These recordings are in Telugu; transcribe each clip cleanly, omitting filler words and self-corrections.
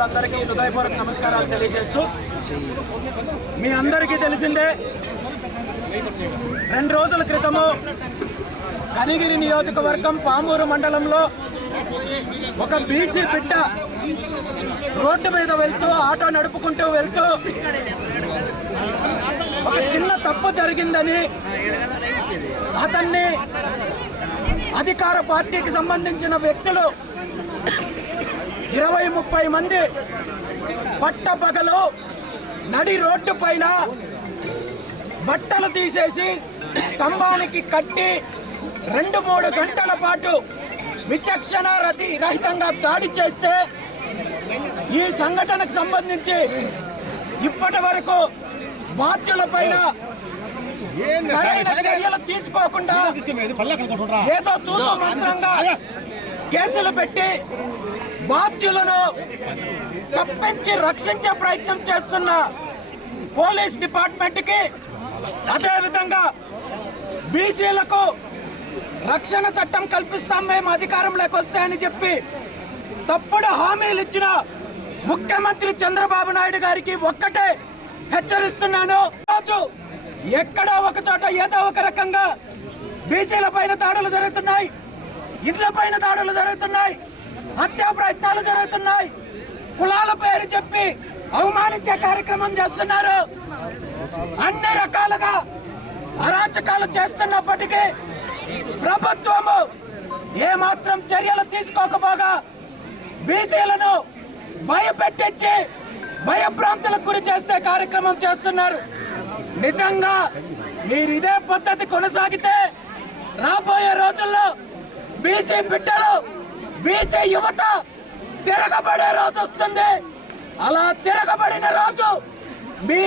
మిత్రులందరికీ హృదయపూర్వక నమస్కారాలు తెలియజేస్తూ, మీ అందరికీ తెలిసిందే 2 రోజుల క్రితము కనిగిరి నియోజకవర్గం పామూరు మండలంలో ఒక బీసీ బిడ్డ రోడ్డు మీద వెళ్తూ ఆటో నడుపుకుంటూ వెళ్తూ ఒక చిన్న తప్పు జరిగిందని అతన్ని అధికార పార్టీకి సంబంధించిన వ్యక్తులు 20-30 మంది పట్టపగలు నడి రోడ్డు పైన బట్టలు తీసేసి స్తంభానికి కట్టి 2-3 గంటల పాటు విచక్షణ రహితంగా దాడి చేస్తే ఈ సంఘటనకు సంబంధించి ఇప్పటి వరకు బాధ్యులపైన సరైన చర్యలు తీసుకోకుండా ఏదో తూతు మంత్రంగా కేసులు పెట్టి బాధ్యులను తప్పించి రక్షించే ప్రయత్నం చేస్తున్న పోలీస్ డిపార్ట్మెంట్కి, అదేవిధంగా బీసీలకు రక్షణ చట్టం కల్పిస్తాం మేము అధికారంలోకి వస్తే అని చెప్పి తప్పుడు హామీలు ఇచ్చిన ముఖ్యమంత్రి చంద్రబాబు నాయుడు గారికి ఒక్కటే హెచ్చరిస్తున్నాను. రోజు ఎక్కడో ఒక చోట ఏదో ఒక రకంగా బీసీల పైన దాడులు జరుగుతున్నాయి, ఇండ్ల పైన దాడులు జరుగుతున్నాయి, హత్యా ప్రయత్నాలు జరుగుతున్నాయి, కులాల పేరు చెప్పి అవమానించే కార్యక్రమం చేస్తున్నారు. అన్ని రకాలుగా అరాచకాలు చేస్తున్నప్పటికీ ప్రభుత్వము ఏమాత్రం చర్యలు తీసుకోకపోగా బీసీలను భయపెట్టించి భయభ్రాంతులకు గురి చేసే కార్యక్రమం చేస్తున్నారు. నిజంగా మీరు ఇదే పద్ధతి కొనసాగితే రాబోయే రోజుల్లో బీసీ బిడ్డలు, బీసీ యువత తిరగబడే రోజు వస్తుంది. అలా తిరగబడిన రోజు మీ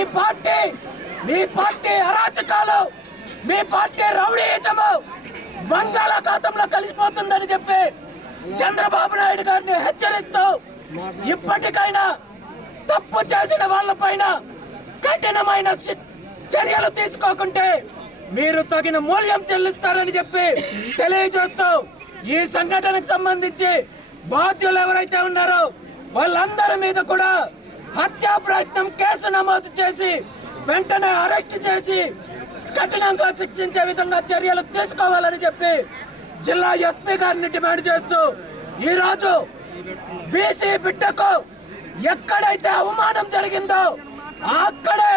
పార్టీ అరాచకాలు, మీ పార్టీ రౌడీయిజము బంగాళాఖాతంలో కలిసిపోతుందని చెప్పి చంద్రబాబు నాయుడు గారిని హెచ్చరిస్తూ, ఇప్పటికైనా తప్పు చేసిన వాళ్ళపైన కఠినమైన చర్యలు తీసుకోకుంటే మీరు తగిన మూల్యం చెల్లిస్తారని చెప్పి తెలియజేస్తూ, ఈ సంఘటనకు సంబంధించి బాధ్యులు ఎవరైతే ఉన్నారో వాళ్ళందరి మీద కూడా హత్యా ప్రయత్నం కేసు నమోదు చేసి వెంటనే అరెస్ట్ చేసి కఠినంగా శిక్షించే విధంగా చర్యలు తీసుకోవాలని చెప్పి జిల్లా ఎస్పీ గారిని డిమాండ్ చేస్తూ, ఈరోజు బీసీ బిడ్డకు ఎక్కడైతే అవమానం జరిగిందో అక్కడే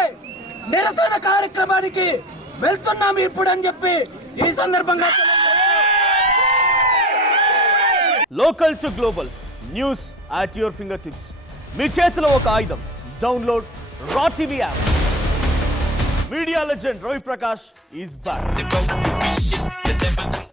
నిరసన కార్యక్రమానికి వెళ్తున్నాము ఇప్పుడు అని చెప్పి ఈ సందర్భంగా local to global news at your fingertips. మీ చేతిలో ఒక ఆయుధం. డౌన్లోడ్ రా TV app. Media legend Ravi Prakash is back.